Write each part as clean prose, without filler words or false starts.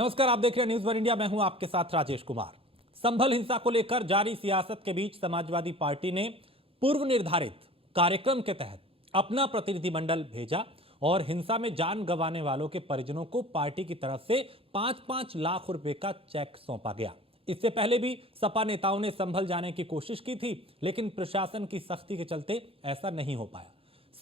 नमस्कार, आप देख रहे हैं न्यूज वन इंडिया। मैं हूं आपके साथ राजेश कुमार। संभल हिंसा को लेकर जारी सियासत के बीच समाजवादी पार्टी ने पूर्व निर्धारित कार्यक्रम के तहत अपना प्रतिनिधिमंडल भेजा और हिंसा में जान गंवाने वालों के परिजनों को पार्टी की तरफ से 5-5 लाख रुपए का चेक सौंपा गया। इससे पहले भी सपा नेताओं ने संभल जाने की कोशिश की थी, लेकिन प्रशासन की सख्ती के चलते ऐसा नहीं हो पाया।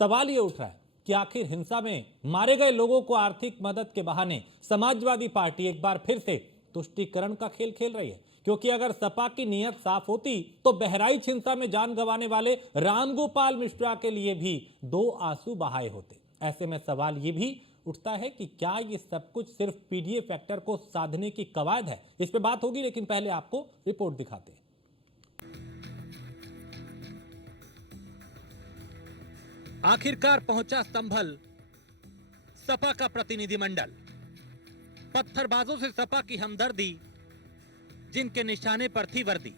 सवाल ये उठ रहा है कि आखिर हिंसा में मारे गए लोगों को आर्थिक मदद के बहाने समाजवादी पार्टी एक बार फिर से तुष्टीकरण का खेल खेल रही है, क्योंकि अगर सपा की नीयत साफ होती तो बहराइच हिंसा में जान गंवाने वाले रामगोपाल मिश्रा के लिए भी 2 आंसू बहाए होते। ऐसे में सवाल ये भी उठता है कि क्या ये सब कुछ सिर्फ पीडीए फैक्टर को साधने की कवायद है। इस पे बात होगी, लेकिन पहले आपको रिपोर्ट दिखाते हैं। आखिरकार पहुंचा संभल सपा का प्रतिनिधिमंडल। पत्थरबाजों से सपा की हमदर्दी, जिनके निशाने पर थी वर्दी।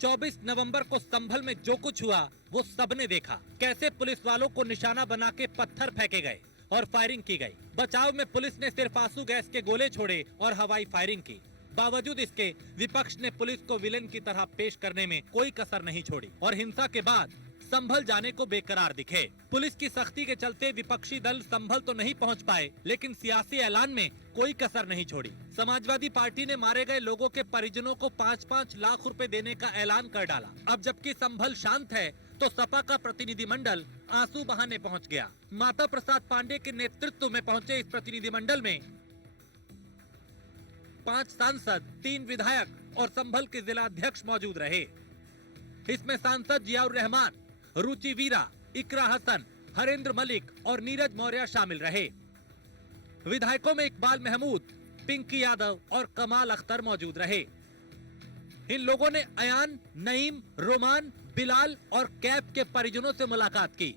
24 नवंबर को संभल में जो कुछ हुआ वो सबने देखा। कैसे पुलिस वालों को निशाना बना के पत्थर फेंके गए और फायरिंग की गई। बचाव में पुलिस ने सिर्फ आंसू गैस के गोले छोड़े और हवाई फायरिंग की। बावजूद इसके विपक्ष ने पुलिस को विलेन की तरह पेश करने में कोई कसर नहीं छोड़ी और हिंसा के बाद संभल जाने को बेकरार दिखे। पुलिस की सख्ती के चलते विपक्षी दल संभल तो नहीं पहुंच पाए, लेकिन सियासी ऐलान में कोई कसर नहीं छोड़ी। समाजवादी पार्टी ने मारे गए लोगों के परिजनों को 5-5 लाख रुपए देने का ऐलान कर डाला। अब जबकि संभल शांत है तो सपा का प्रतिनिधिमंडल आंसू बहाने पहुंच गया। माता प्रसाद पांडे के नेतृत्व में पहुंचे इस प्रतिनिधिमंडल में 5 सांसद, 3 विधायक और संभल के जिलाध्यक्ष मौजूद रहे। इसमें सांसद जियाउर रहमान, रुचि वीरा, इकरा हसन, हरेंद्र मलिक और नीरज मौर्य शामिल रहे। विधायकों में इकबाल महमूद, पिंकी यादव और कमाल अख्तर मौजूद रहे। इन लोगों ने अयान, नईम, रोमान, बिलाल और कैब के परिजनों से मुलाकात की।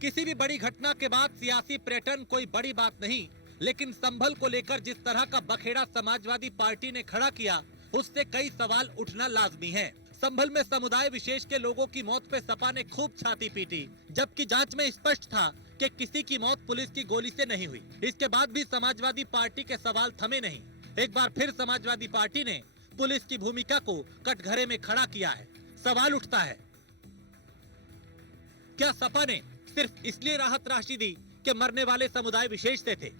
किसी भी बड़ी घटना के बाद सियासी पर्यटन कोई बड़ी बात नहीं, लेकिन संभल को लेकर जिस तरह का बखेड़ा समाजवादी पार्टी ने खड़ा किया, उससे कई सवाल उठना लाजमी है। संभल में समुदाय विशेष के लोगों की मौत पे सपा ने खूब छाती पीटी, जबकि जांच में स्पष्ट था कि किसी की मौत पुलिस की गोली से नहीं हुई। इसके बाद भी समाजवादी पार्टी के सवाल थमे नहीं। एक बार फिर समाजवादी पार्टी ने पुलिस की भूमिका को कटघरे में खड़ा किया है। सवाल उठता है, क्या सपा ने सिर्फ इसलिए राहत राशि दी कि मरने वाले समुदाय विशेष से थे?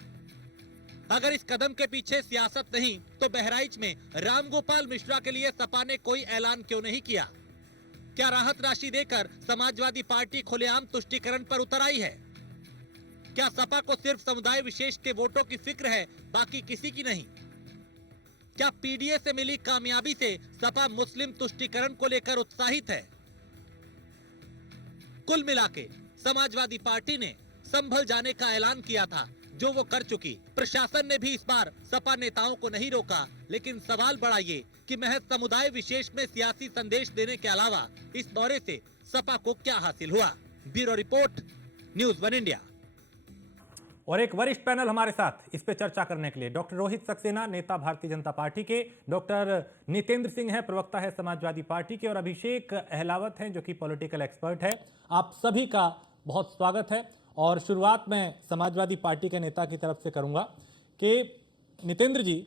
अगर इस कदम के पीछे सियासत नहीं तो बहराइच में रामगोपाल मिश्रा के लिए सपा ने कोई ऐलान क्यों नहीं किया? क्या राहत राशि देकर समाजवादी पार्टी खुलेआम तुष्टीकरण पर उतर आई है? क्या सपा को सिर्फ समुदाय विशेष के वोटों की फिक्र है, बाकी किसी की नहीं? क्या पीडीए से मिली कामयाबी से सपा मुस्लिम तुष्टीकरण को लेकर उत्साहित है? कुल मिलाके समाजवादी पार्टी ने संभल जाने का ऐलान किया था, जो वो कर चुकी। प्रशासन ने भी इस बार सपा नेताओं को नहीं रोका, लेकिन सवाल बड़ा ये कि महज समुदाय विशेष में सियासी संदेश देने के अलावा इस दौरे से सपा को क्या हासिल हुआ। Bureau report, news one India. और एक वरिष्ठ पैनल हमारे साथ इस पे चर्चा करने के लिए डॉक्टर रोहित सक्सेना, नेता भारतीय जनता पार्टी के, डॉक्टर नितेंद्र सिंह है, प्रवक्ता है समाजवादी पार्टी के, और अभिषेक अहलावत हैं जो कि पॉलिटिकल एक्सपर्ट है। आप सभी का बहुत स्वागत है। और शुरुआत में समाजवादी पार्टी के नेता की तरफ से करूंगा कि नितेंद्र जी,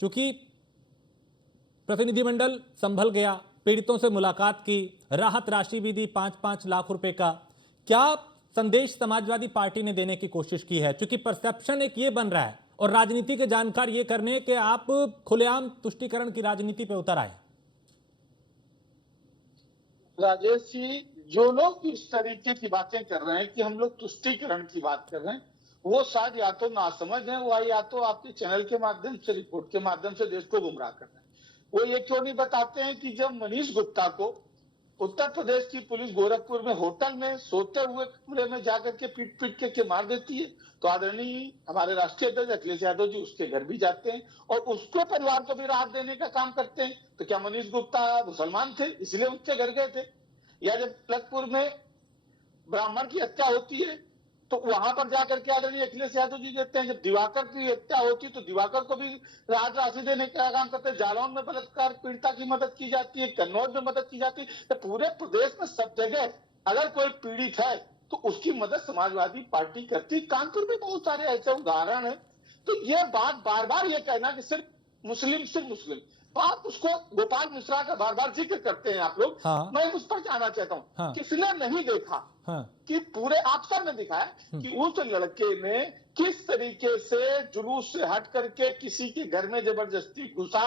चूंकि प्रतिनिधिमंडल संभल गया, पीड़ितों से मुलाकात की, राहत राशि भी दी 5-5 लाख रुपए का, क्या संदेश समाजवादी पार्टी ने देने की कोशिश की है? चूंकि परसेप्शन एक ये बन रहा है और राजनीति के जानकार ये करने कि आप खुलेआम तुष्टीकरण की राजनीति पे उतर आए। राजेश जी, जो लोग इस तरीके की बातें कर रहे हैं कि हम लोग तुष्टीकरण की बात कर रहे हैं, वो शायद या तो नासमझ है, वो या तो आपके चैनल के माध्यम से, रिपोर्ट के माध्यम से देश को गुमराह कर रहे हैं। वो ये क्यों नहीं बताते हैं कि जब मनीष गुप्ता को उत्तर प्रदेश की पुलिस गोरखपुर में होटल में सोते हुए कमरे में जाकर के पीट पीट के मार देती है, तो आदरणीय हमारे राष्ट्रीय अध्यक्ष अखिलेश यादव जी उसके घर भी जाते हैं और उसके परिवार को भी राहत देने का काम करते हैं। तो क्या मनीष गुप्ता मुसलमान थे इसलिए उसके घर गए थे? या जब तिलकपुर में ब्राह्मण की हत्या होती है तो वहां पर जाकर के आदरणीय अखिलेश यादव जी देते हैं। जब दिवाकर की हत्या होती है तो दिवाकर को भी राहत राशि देने का काम करते हैं। जालौन में बलात्कार पीड़िता की मदद की जाती है, कन्नौज में मदद की जाती है। तो पूरे प्रदेश में सब जगह अगर कोई पीड़ित है तो उसकी मदद समाजवादी पार्टी करती। कानपुर में बहुत सारे ऐसे उदाहरण है। तो ये बात बार बार ये कहना कि सिर्फ मुस्लिम बात, उसको गोपाल मिश्रा का बार बार जिक्र करते हैं आप लोग। हाँ। मैं उस पर जाना चाहता हूँ। हाँ। किसने नहीं देखा हाँ। कि पूरे आप सब ने दिखाया कि उस लड़के ने किस तरीके से जुलूस से हट करके किसी के घर में जबरदस्ती घुसा,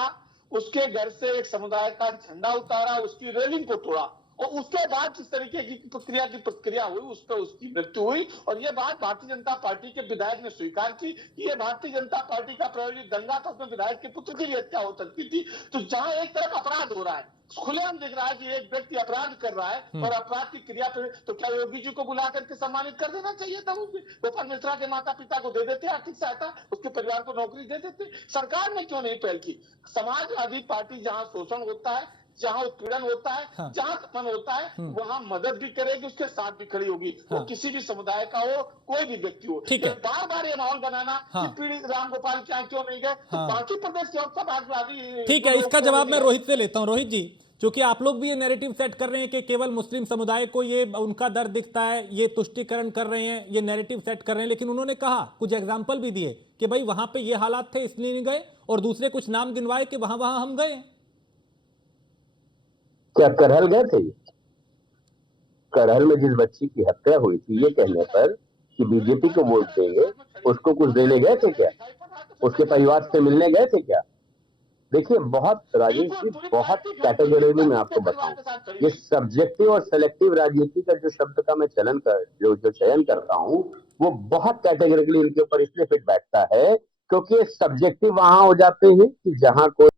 उसके घर से एक समुदाय का झंडा उतारा, उसकी रेलिंग को तोड़ा, और उसके बाद जिस तरीके की प्रतिक्रिया हुई उस पर उसकी मृत्यु हुई। और ये बात भारतीय जनता पार्टी के विधायक ने स्वीकार की कि ये भारतीय जनता पार्टी का प्रायोजित दंगा था, उसमें विधायक के पुत्र की भी हत्या हो सकती थी। तो जहां एक तरफ अपराध हो रहा है, खुलेआम दिख रहा है कि एक व्यक्ति अपराध कर रहा है और अपराध की क्रिया पे, तो क्या योगी जी को बुला करके सम्मानित कर देना चाहिए था? गोपाल मिश्रा के माता पिता को दे देते आर्थिक सहायता, उसके परिवार को नौकरी दे देते। सरकार ने क्यों नहीं पहल की? समाजवादी पार्टी जहां शोषण होता है, जहां उत्पीड़न होता है, हाँ। जहां दमन होता है, वहां मदद भी करेगी, उसके साथ भी खड़ी होगी। हाँ। वो किसी भी समुदाय का हो, कोई भी व्यक्ति हो। ठीक है। बार बार ये माहौल बनाना हाँ। कि पीड़ित राम गोपाल क्या क्यों नहीं गए, तो हाँ। बाकी प्रदेश के और समाजवादी। ठीक है, इसका जवाब मैं रोहित से लेता हूं। रोहित जी, क्योंकि आप लोग भी ये नैरेटिव सेट कर रहे हैं कि केवल मुस्लिम समुदाय को ये उनका दर्द दिखता है, ये तुष्टीकरण कर रहे हैं, ये नैरेटिव सेट कर रहे हैं, लेकिन उन्होंने कहा, कुछ एग्जाम्पल भी दिए कि भाई वहां पे ये हालात थे इसलिए नहीं गए, और दूसरे कुछ नाम गिनवाए कि वहां वहां हम गए। क्या करहल गए थे? करहल में जिस बच्ची की हत्या हुई थी, ये कहने पर कि बीजेपी को वोट देंगे, उसको कुछ देने गए थे क्या? उसके परिवार से मिलने गए थे क्या? देखिए, बहुत राजेश जी, बहुत कैटेगरी में आपको बताऊं, ये सब्जेक्टिव और सेलेक्टिव राजनीति का जो शब्द का मैं जो चयन करता हूं, वो बहुत कैटेगरिकली इनके ऊपर इसलिए फिट बैठता है क्योंकि ये सब्जेक्टिव वहां हो जाते हैं कि जहां कोई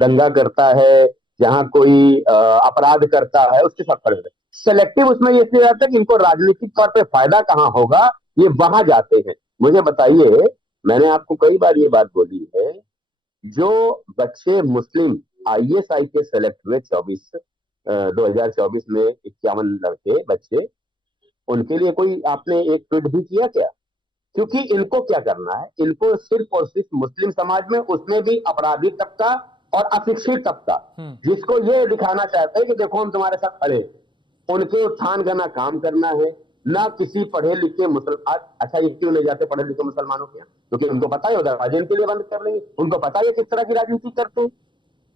दंगा करता है, जहां कोई अपराध करता है, उसके साथ खड़े होते हैं। सेलेक्टिव उसमें ये इसलिए आता है कि इनको राजनीतिक तौर पे फायदा कहां होगा, ये वहां जाते हैं। मुझे बताइए, मैंने आपको कई बार ये बात बोली है, जो बच्चे मुस्लिम IAS के सेलेक्ट हुए 2024 में 51 लड़के बच्चे, उनके लिए कोई आपने एक ट्वीट भी किया क्या? क्योंकि इनको क्या करना है, इनको सिर्फ और सिर्फ मुस्लिम समाज में, उसमें भी अपराधी तबका और अशिक्षित तबका, जिसको ये दिखाना चाहते हैं कि देखो हम तुम्हारे साथ खड़े, उनके उत्थान का ना काम करना है, ना किसी पढ़े लिखे मुसलमान। अच्छा, ये क्यों ले जाते पढ़े लिखे मुसलमानों के यहाँ? क्योंकि उनको पता है दरवाजे इनके लिए बंद कर लेंगे, उनको पता है किस तरह की राजनीति करते हैं।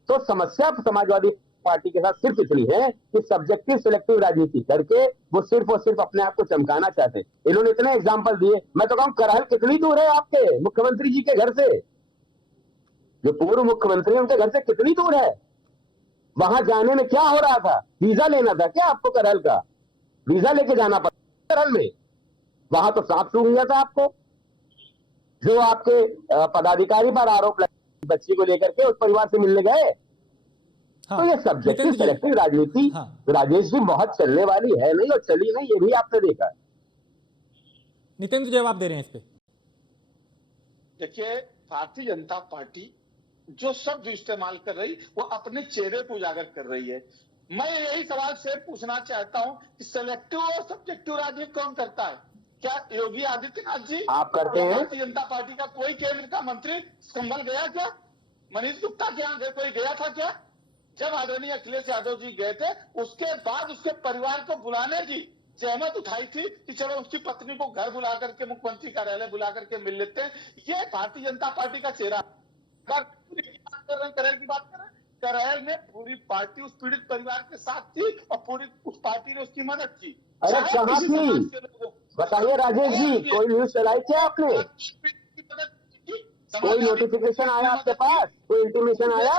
तो समस्या समाजवादी पार्टी के साथ सिर्फ इतनी है कि सब्जेक्टिव सिलेक्टिव राजनीति करके वो सिर्फ और सिर्फ अपने आप को चमकाना चाहते हैं। इन्होंने इतने एग्जाम्पल दिए, मैं तो कहूं करहल कितनी दूर है आपके मुख्यमंत्री जी के घर से? जो पूर्व मुख्यमंत्री उनके घर से कितनी दूर है? वहां जाने में क्या हो रहा था? वीजा लेना था क्या आपको? करहल का वीजा लेके जाना पड़ा करहल में? वहां तो साफ सूख गया था आपको। जो आपके पदाधिकारी पर आरोप लगे बच्ची को लेकर के, उस परिवार से मिलने गए। हाँ, तो ये सब्जेक्टिव सेलेक्टिव राजनीति राजेश जी बहुत चलने वाली है नहीं, और चली नहीं, ये भी आपने देखा। नितिन जवाब दे रहे हैं इस पे। देखिए, भारतीय जनता पार्टी जो शब्द इस्तेमाल कर रही, वो अपने चेहरे को उजागर कर रही है। मैं यही सवाल से पूछना चाहता हूं कि सेलेक्टिव और सब्जेक्टिव राजनीति कौन करता है? क्या योगी आदित्यनाथ जी आप करते हैं? भारतीय जनता पार्टी का कोई केंद्र का मंत्री संभल गया क्या? मनीष गुप्ता के यहाँ कोई गया था क्या? जब आदरणीय अखिलेश यादव जी गए थे, उसके बाद उसके परिवार को बुलाने की जहमत उठाई थी कि चलो उसकी पत्नी को घर बुला करके, मुख्यमंत्री कार्यालय बुला करके मिल लेते हैं। ये भारतीय जनता पार्टी का चेहरा। करहल की बात कर रहे हैं, करहल में पूरी पार्टी उस पीड़ित परिवार के साथ थी और पूरी उस पार्टी ने उसकी मदद की। अरे कहाँ थी बताइए राजेश जी, कोई न्यूज चलाई क्या आपने? कोई नोटिफिकेशन आया आपके पास? कोई इंटीमेशन आया?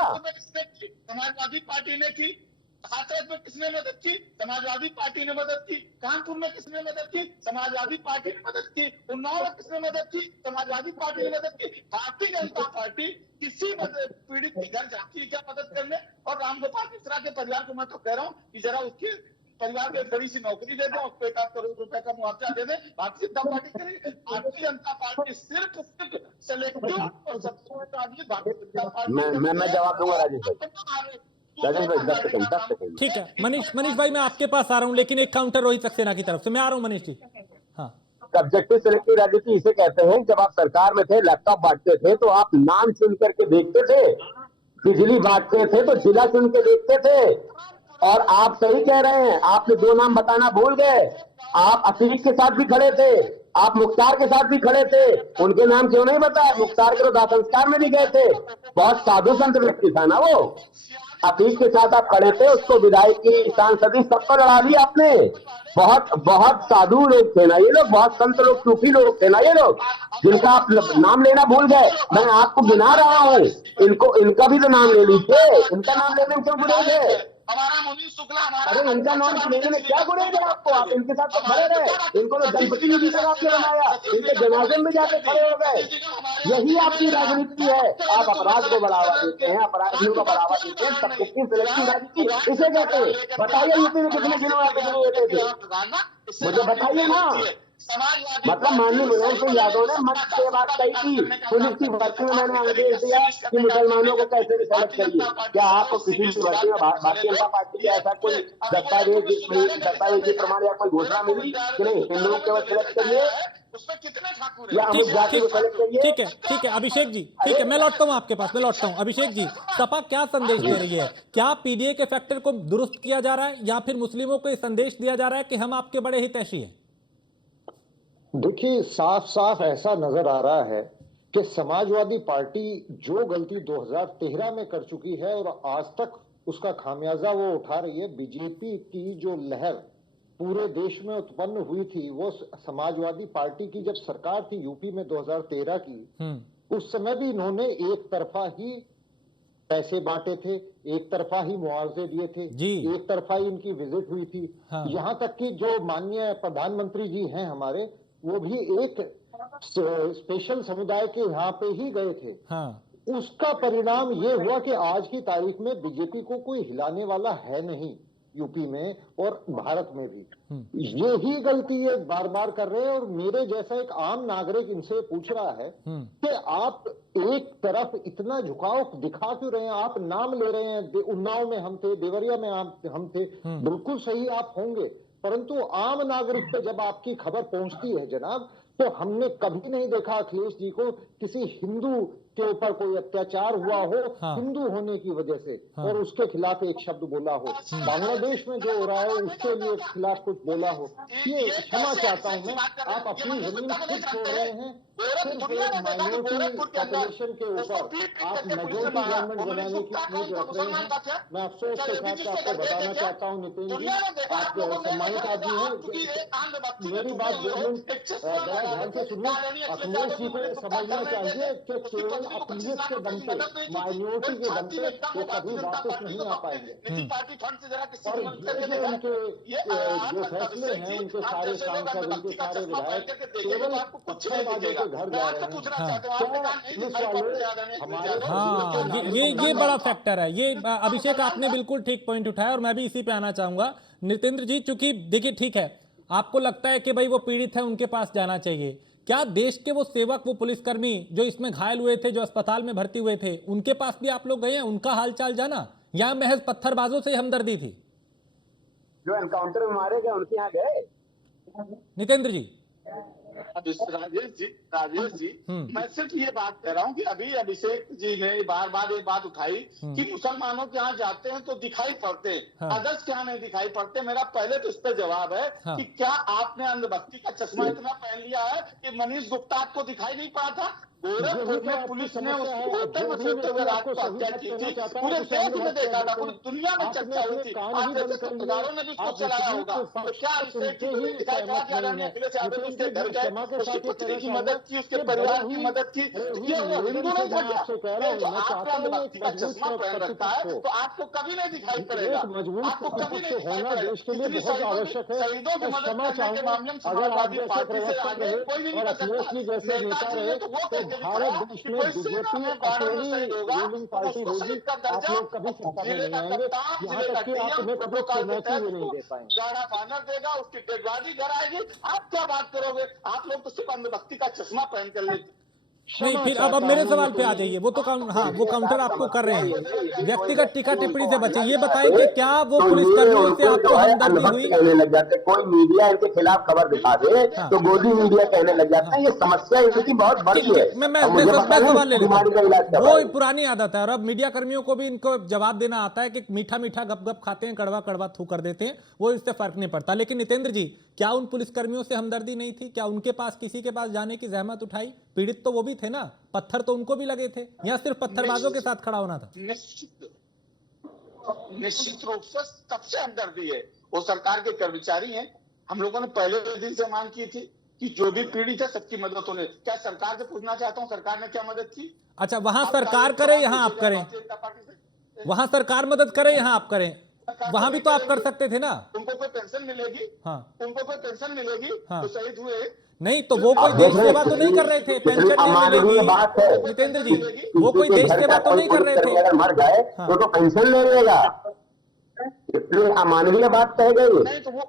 समाजवादी पार्टी ने की। हाथरस में किसने मदद की? समाजवादी पार्टी ने मदद की। कानपुर में किसने मदद की? समाजवादी पार्टी ने मदद की। उन्नाव में किसने मदद की? समाजवादी पार्टी ने मदद की। भारतीय जनता पार्टी किसी पीड़ित के घर जाती है क्या मदद करने? और रामगोपाल मिश्रा के परिवार को मैं तो कह रहा हूँ कि जरा उसके परिवार में बड़ी सी नौकरी दे दें, उसको 1 करोड़ रुपए का मुआवजा दे दें। भारतीय जनता पार्टी करेगी। भारतीय जनता पार्टी सिर्फ सेलेक्टिव और सब्जेक्टिव भारतीय जनता पार्टी। मैं जवाब दूंगा राजेश भाई। 10 सेकंड। ठीक है मनीष भाई, मैं आपके पास आ रहा हूं, लेकिन एक काउंटर रोहित सक्सेना की तरफ से। मैं आ रहा हूं मनीष जी। हाँ, सब्जेक्टिव सिलेक्टिव राजनीति इसे कहते हैं। जब आप सरकार में थे, लैपटॉप बांटते थे, तो आप नाम चुन करके देखते थे। बिजली बांटते थे तो जिला चुन के देखते थे। और आप सही कह रहे हैं, आपने 2 नाम बताना भूल गए। आप अतीक के साथ भी खड़े थे, आप मुख्तार के साथ भी खड़े थे, उनके नाम क्यों नहीं बताया? मुख्तार के तो दाह संस्कार में भी गए थे, बहुत साधु संत व्यक्ति था ना वो। अतीक के साथ आप खड़े थे, उसको विधायकी, सांसदी सबको लड़ा दिया आपने। बहुत बहुत साधु लोग थे ना ये लोग, बहुत संत लोग, सूफी लोग थे ना ये लोग, जिनका आप नाम लेना भूल गए। मैं आपको गिना रहा हूं, इनका भी तो नाम ले लीजिए, इनका नाम लेने में क्यों गुरेज है? हमारा मुनीर शुक्ला, अरे इनका नाम लेने में क्या गुरेज है आपको? आप इनके साथ तो खड़े रहे, इनको तो जनपति निधि तक आपने बनाया, इनके जनाजे में जाके खड़े हो गए। यही आपकी राजनीति है। आप अपराध को बढ़ावा देते हैं, अपराधियों को बढ़ावा देते हैं, सब कुछ की सिलेक्टिव राजनीति इसे कहते हैं। बताइए यूपी में कितने दिनों आप इतने लेते थे, मुझे बताइए ना। मतलब माननीय मुलायम सिंह यादव ने मंच से बात कही थी, पुलिस की भर्ती में मैंने आदेश दिया कि मुसलमानों को कैसे भी सेलेक्ट करिए। क्या आपको किसी भी भर्ती में भारतीय जनता पार्टी की ऐसा कोई दस्तावेजी प्रमाण या कोई घोषणा मिली कि नहीं हिंदुओं केवल सेलेक्ट करिए या अमुक जाति को सेलेक्ट करिए? ठीक है अभिषेक जी, ठीक है, मैं लौटता हूं आपके पास, मैं लौटता हूं। अभिषेक जी, सपा क्या संदेश दे रही है? क्या पीडीए के फैक्टर को दुरुस्त किया जा रहा है या फिर मुस्लिमों को यह संदेश दिया जा रहा है कि हम आपके बड़े हितैषी हैं? देखिए, साफ साफ ऐसा नजर आ रहा है कि समाजवादी पार्टी जो गलती 2013 में कर चुकी है और आज तक उसका खामियाजा वो उठा रही है। बीजेपी की जो लहर पूरे देश में उत्पन्न हुई थी, वो समाजवादी पार्टी की जब सरकार थी यूपी में 2013 की, उस समय भी इन्होंने एक तरफा ही पैसे बांटे थे, एक तरफा ही मुआवजे दिए थे, एक तरफा ही इनकी विजिट हुई थी। हाँ। यहाँ तक कि जो माननीय प्रधानमंत्री जी हैं हमारे, वो भी एक स्पेशल समुदाय के यहाँ पे ही गए थे। हाँ। उसका परिणाम ये हुआ कि आज की तारीख में बीजेपी को कोई हिलाने वाला है नहीं यूपी में और भारत में भी। यही गलती ये बार बार कर रहे हैं और मेरे जैसा एक आम नागरिक इनसे पूछ रहा है कि आप एक तरफ इतना झुकाव दिखा क्यों रहे हैं? आप नाम ले रहे हैं, उन्नाव में हम थे, देवरिया में हम थे, बिल्कुल सही आप होंगे, परंतु आम नागरिक पे जब आपकी खबर पहुंचती है जनाब, तो हमने कभी नहीं देखा अखिलेश जी को किसी हिंदू के ऊपर कोई अत्याचार हुआ हो, हाँ। हिंदू होने की वजह से, हाँ। और उसके खिलाफ एक शब्द बोला हो। बांग्लादेश में जो हो रहा है उसके लिए खिलाफ कुछ बोला हो। ये क्षमा चाहता हूं मैं, आप अपनी जमीन खुद छोड़ रहे हैं, सिर्फ एक माइनॉरिटी पॉपुलेशन के ऊपर आप मेजोरिटी गवर्नमेंट बनाने की उम्मीद रख रहे हैं। मैं अफसोस के साथ आपको बताना चाहता हूँ नितिन जी, आप सम्मानित आदमी हैं, मेरी बात बड़ा ध्यान से सुनिए। अखिलेश जी को समझना चाहिए कि केवल अकलियत के दम पे, माइनॉरिटी के दम पे वो कभी वापस नहीं आ पाएंगे। और ये उनके जो फैसले हैं, उनके सारे सांसद, उनके सारे विधायक केवल पत्थरबाजों के घर जा रहे हैं। हाँ, ये बड़ा फैक्टर है। ये अभिषेक आपने बिल्कुल ठीक पॉइंट उठाया और मैं भी इसी पे आना चाहूंगा। नितेंद्र जी, चूंकि देखिए ठीक है, आपको लगता है कि भाई वो पीड़ित है, उनके पास जाना चाहिए, क्या देश के वो सेवक, वो पुलिसकर्मी जो इसमें घायल हुए थे, जो अस्पताल में भर्ती हुए थे, उनके पास भी आप लोग गए हैं? उनका हालचाल जाना या महज पत्थरबाजों से हमदर्दी थी? जो एनकाउंटर में मारे गए उनके यहाँ गए? नितेंद्र जी, राजेश जी, मैं सिर्फ ये बात कह रहा हूँ कि अभी अभिषेक जी ने बार बार ये बात उठाई कि मुसलमानों के यहाँ जाते हैं तो दिखाई पड़ते हैं, अदर्स के यहाँ नहीं दिखाई पड़ते। मेरा पहले तो इस पर जवाब है कि क्या आपने अंधभक्ति का चश्मा इतना पहन लिया है कि मनीष गुप्ता आपको दिखाई नहीं पड़ा था? गोरखपुर में पुलिस ने उसको होटल में सोते हुए रात को हत्या की थी, पूरे देश में देखा था, पूरी दुनिया में चर्चा हुई थी, आप जैसे पत्रकारों ने भी उसको चलाया होगा। तो क्या अभिषेक जी को दिखाई पड़ा कि आदरणीय अखिलेश यादव उसके घर गए, उसकी पुत्री की मदद की, उसके परिवार की मदद की? ये हिंदू नहीं था क्या? तो आपने अंधभक्ति का चश्मा पहन रखा है तो आपको कभी नहीं दिखाई पड़ेगा, आपको कभी नहीं दिखाई पड़ेगा। शहीदों की मदद करने के मामले में समाजवादी पार्टी से आगे कोई भी नहीं कर सकता। नेताजी ने तो वो भारत देश में बीजेपी अकेली रूलिंग पार्टी होगी, आप लोग कभी सत्ता में नहीं आएंगे, यहाँ तक कि आप उन्हें कभी चुनौती भी नहीं दे पाएंगे। गाड़ा बानर देगा, उसकी डेड बॉडी घर आएगी, आप क्या बात करोगे? आप लोग तो सिर्फ अंधभक्ति का चश्मा पहन कर लेते। नहीं, फिर अब मेरे सवाल पे आ जाइए। वो तो हाँ, वो काउंटर आपको कर रहे हैं, व्यक्तिगत टीका टिप्पणी से बचे। ये बताइए कि क्या वो तो पुलिस ये कर्मियों से उनको आपको जो है हमदर्दी अनभक्त हुई? कहने लग जाते, कोई मीडिया इनके खिलाफ खबर दिखा दे तो गोदी मीडिया कहने लग जाता है। ये समस्या इनकी बहुत बड़ी ठीक है ठीक, मैं और मुझे पता है सवाल ले इस लेता बीमारी का हूँ। इलाज क्या वो है। पुरानी आदत है और अब मीडिया कर्मियों को भी इनको जवाब देना आता है कि मीठा मीठा गप गप खाते हैं, कड़वा कड़वा थू कर देते हैं, वो इससे फर्क नहीं पड़ता। लेकिन नितेंद्र जी, क्या उन पुलिस कर्मियों से हमदर्दी नहीं थी? क्या उनके पास किसी के पास जाने की जहमत उठाई? पीड़ित तो वो भी थे ना, पत्थर तो उनको भी लगे थे, या सिर्फ पत्थरबाजों के साथ खड़ा होना था? निश्चित रूप से सबसे हमदर्दी है। वो सरकार के कर्मचारी हैं। हम लोगों ने पहले दिन से मांग की थी कि जो भी पीड़ित है सबकी मदद होने। क्या सरकार से पूछना चाहता हूँ, सरकार ने क्या मदद की? अच्छा, वहां सरकार करे यहाँ आप करें, वहां सरकार मदद करे यहाँ आप करें, वहां भी तो आप कर सकते थे ना। उनको कोई पेंशन मिलेगी? हाँ, उनको कोई पेंशन मिलेगी? हाँ। तो शहीद हुए नहीं तो वो कोई देश सेवा तो नहीं कर रहे थे, पेंशन नहीं अमानवीय मिलेगी। बात है नितेंद्र जी, वो कोई किसी के देश घर सेवा का तो कोई नहीं कर रहे पुलिसकर्मी थे। अगर मर जाए हाँ। तो पेंशन ले लेगा, इसलिए अमानवीय बात कह गई। नहीं तो वो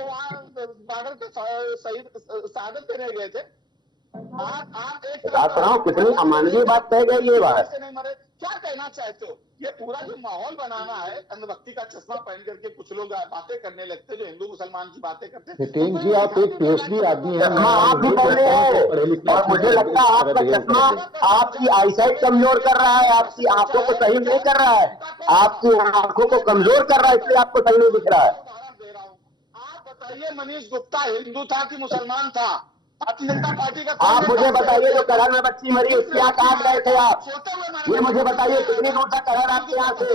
वहाँ बॉर्डर पे शहीद शहादत पे रह गए थे। आप एक बात रहा हूँ, कितनी अमानवीय बात कह गई ये बात। नहीं मरे, क्या कहना चाहते हो? ये पूरा जो माहौल बनाना है, अंधभक्ति का चश्मा पहन करके कुछ लोग बातें करने लगते हैं, जो हिंदू मुसलमान की बातें करते हैं। नितिन जी, आप एक पीएचडी आदमी हैं। चश्मा आप भी पहले है और मुझे लगता है आपका चश्मा आपकी आईसाइट कमजोर कर रहा है, आपकी आंखों को सही नहीं कर रहा है, आपकी आंखों को कमजोर कर रहा है, इसलिए आपको सही नहीं दिख रहा है। उदाहरण दे रहा हूँ। आप बताइए, मनीष गुप्ता हिंदू था कि मुसलमान था? भारतीय जनता पार्टी का आप मुझे बताइए, जो करहल में बच्ची मरी उसके यहाँ काट गए थे आप, ये मुझे बताइए कितनी दूर तक करहल आपके यहाँ से?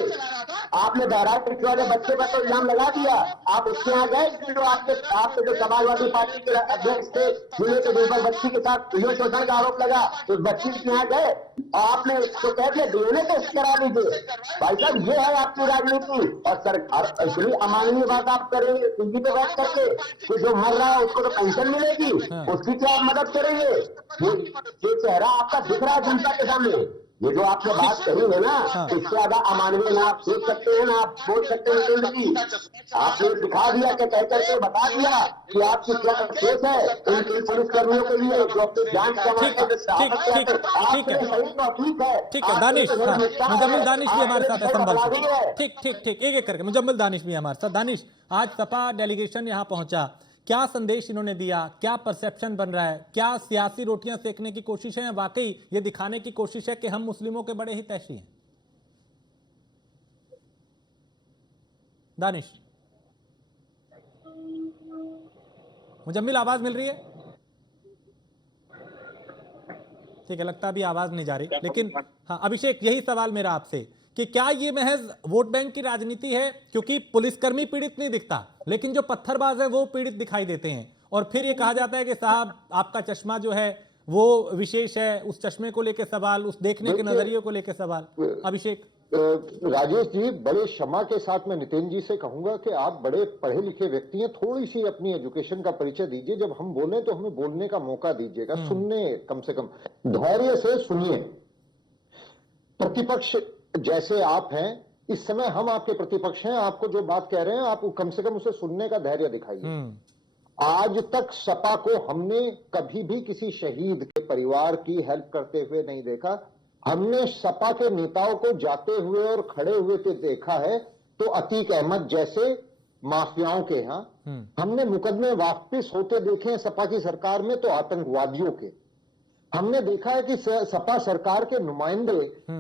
आपने बहराइच कृषि वाले बच्चे पर तो इल्जाम लगा दिया, आप उसके यहाँ गए जो आपके जो समाजवादी पार्टी के अध्यक्ष थे, जिन्हें के दूसर बच्ची के साथ यौन शोषण का आरोप लगा, तो उस बच्ची के यहाँ गए और आपने तो कह दिया डीएनए टेस्ट करा लीजिए। भाई साहब, ये है आपकी राजनीति और सरकार। इतनी अमानवीय बात आप करेंगे टीवी पे बैठ करके कि जो मर रहा है उसको तो पेंशन मिलेगी, उसकी क्या आप मदद करेंगे? ये चेहरा आपका दिख रहा है जनता के सामने। ये जो आपने बात कही है ना, इससे ज्यादा अमानवीय ना आप सोच सकते हैं, ना आप बोल सकते हैं। नितेंद्र जी, आपने दिखा दिया कि कह करके बता दिया कि आपकी क्या केस है इन पुलिस कर्मियों के लिए जो अपनी जान ठीक है। दानिश, मुजम्मिल दानिश भी हमारे साथ है संभल से। ठीक, एक एक करके मुजम्मिल दानिश भी हमारे साथ। दानिश, आज सपा डेलीगेशन यहाँ पहुंचा, क्या संदेश इन्होंने दिया? क्या परसेप्शन बन रहा है? क्या सियासी रोटियां सेकने की कोशिश है? वाकई ये दिखाने की कोशिश है कि हम मुस्लिमों के बड़े हितैषी हैं? दानिश, मुजम्मिल, आवाज मिल रही है? ठीक है, लगता है अभी आवाज नहीं जा रही। लेकिन हाँ, अभिषेक, यही सवाल मेरा आपसे कि क्या ये महज वोट बैंक की राजनीति है? क्योंकि पुलिसकर्मी पीड़ित नहीं दिखता, लेकिन जो पत्थरबाज है वो पीड़ित दिखाई देते हैं, और फिर ये कहा जाता है कि साहब आपका चश्मा जो है वो विशेष है, उस चश्मे को लेकर सवाल, उस देखने के नजरिए को लेकर सवाल। अभिषेक। राजेश जी, बड़े क्षमा के साथ मैं नितिन जी से कहूंगा कि आप बड़े पढ़े लिखे व्यक्ति हैं, थोड़ी सी अपनी एजुकेशन का परिचय दीजिए। जब हम बोले तो हमें बोलने का मौका दीजिएगा, सुनने, कम से कम धैर्य से सुनिए। प्रतिपक्ष जैसे आप हैं, इस समय हम आपके प्रतिपक्ष हैं, आपको जो बात कह रहे हैं आप कम से कम उसे सुनने का धैर्य दिखाइए। आज तक सपा को हमने कभी भी किसी शहीद के परिवार की हेल्प करते हुए नहीं देखा। हमने सपा के नेताओं को जाते हुए और खड़े हुए थे देखा है तो अतीक अहमद जैसे माफियाओं के यहाँ, हमने मुकदमे वापस होते देखे हैं सपा की सरकार में तो आतंकवादियों के। हमने देखा है कि सपा सरकार के नुमाइंदे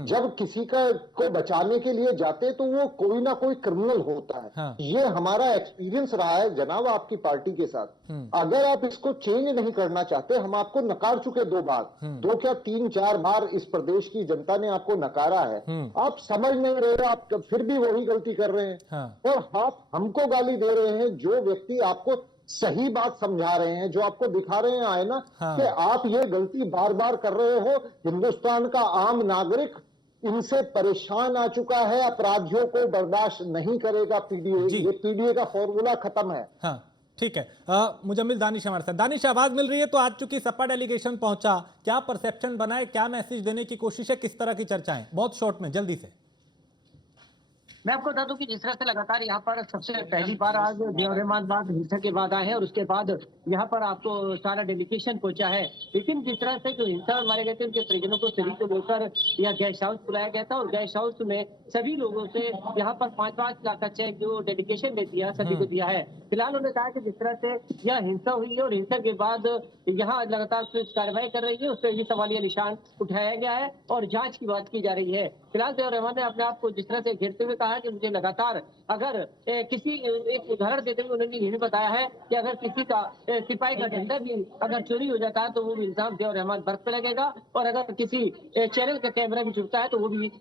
जब किसी को बचाने के लिए जाते तो वो कोई ना कोई क्रिमिनल होता है। हाँ। ये हमारा एक्सपीरियंस रहा है जनाब आपकी पार्टी के साथ। अगर आप इसको चेंज नहीं करना चाहते, हम आपको नकार चुके 2 बार, 2 क्या 3-4 बार इस प्रदेश की जनता ने आपको नकारा है। आप समझ नहीं रहे, आप फिर भी वही गलती कर रहे हैं। हाँ। और आप हमको गाली दे रहे हैं, जो व्यक्ति आपको सही बात समझा रहे हैं, जो आपको दिखा रहे हैं आए ना। हाँ। कि आप ये गलती बार बार कर रहे हो। हिंदुस्तान का आम नागरिक इनसे परेशान आ चुका है, अपराधियों को बर्दाश्त नहीं करेगा पीडीए। ये पीडीए का फॉर्मूला खत्म है। हाँ, ठीक है। मुजम्मिल दानिश हमारे साथ। दानिश, आवाज मिल रही है? तो आज चूंकि सपा डेलीगेशन पहुंचा, क्या परसेप्शन बनाए, क्या मैसेज देने की कोशिश है, किस तरह की चर्चाएं? बहुत शॉर्ट में, जल्दी से। मैं आपको बता दूं कि जिस तरह से लगातार यहाँ पर सबसे पहली बार आज रहमानबाद हिंसा के बाद आए हैं और उसके बाद यहाँ पर आपको सारा डेलीगेशन पहुंचा है। लेकिन जिस तरह से जो हिंसा में मारे गए थे उनके परिजनों को सभी को लेकर यह गेस्ट हाउस बुलाया गया था और गेस्ट हाउस में सभी लोगों से यहाँ पर 5-5 लाख का चेक जो डेडिकेशन ने दिया सभी को दिया है। फिलहाल उन्होंने कहा कि जिस तरह से यह हिंसा हुई है और हिंसा के बाद यहाँ लगातार पुलिस कार्रवाई कर रही है, उस पर भी सवालिया निशान उठाया गया है और जांच की बात की जा रही है। फिलहाल ज़ियाउर रहमान ने अपने आप को जिस तरह से घेरते हुए कहा कि मुझे लगातार अगर किसी एक उदाहरण देते हुए उन्होंने ये भी बताया है कि अगर किसी का सिपाही का झंडा भी अगर चोरी हो जाता है तो वो भी इल्जाम ज़ियाउर रहमान बर्फ पे लगेगा और अगर किसी चैनल का कैमरा भी चुकता है तो वो भी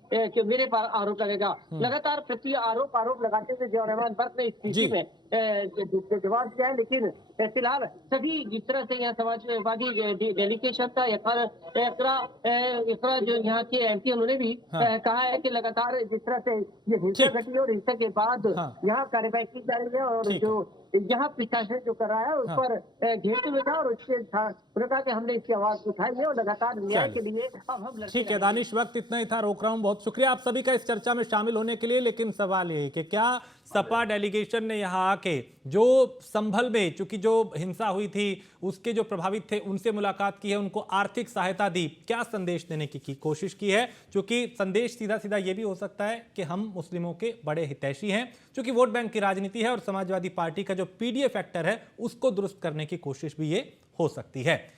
मेरे पर आरोप लगेगा। लगातार प्रति आरोप लगाते हुए ज़ियाउर रहमान बर्फ ने इस स्थिति में जवाब दिया है। लेकिन फिलहाल सभी जिस तरह से यहाँ समाजवादी डेलीगेशन था एकरा जो यहाँ के एमपी उन्होंने भी कहा है कि लगातार जिस तरह से ये हिंसा घटी और हिंसा के बाद यहाँ कार्रवाई की जा रही है और जो यहाँ प्रशासन जो कर रहा है उस पर घेरते हुए था और उसके उन्होंने कहा कि हमने इसकी आवाज उठाई है और लगातार न्याय के लिए अब हम ठीक है दानिश, वक्त इतना ही था, रोक रहा हूं। बहुत शुक्रिया आप सभी का इस चर्चा में शामिल होने के लिए। लेकिन सवाल ये है कि क्या सपा डेलीगेशन ने यहाँ आके जो संभल में चूंकि जो हिंसा हुई थी उसके जो प्रभावित थे उनसे मुलाकात की है, उनको आर्थिक सहायता दी, क्या संदेश देने की कोशिश की है? क्योंकि संदेश सीधा सीधा ये भी हो सकता है कि हम मुस्लिमों के बड़े हितैषी हैं, क्योंकि वोट बैंक की राजनीति है और समाजवादी पार्टी का जो पीडीए फैक्टर है उसको दुरुस्त करने की कोशिश भी ये हो सकती है।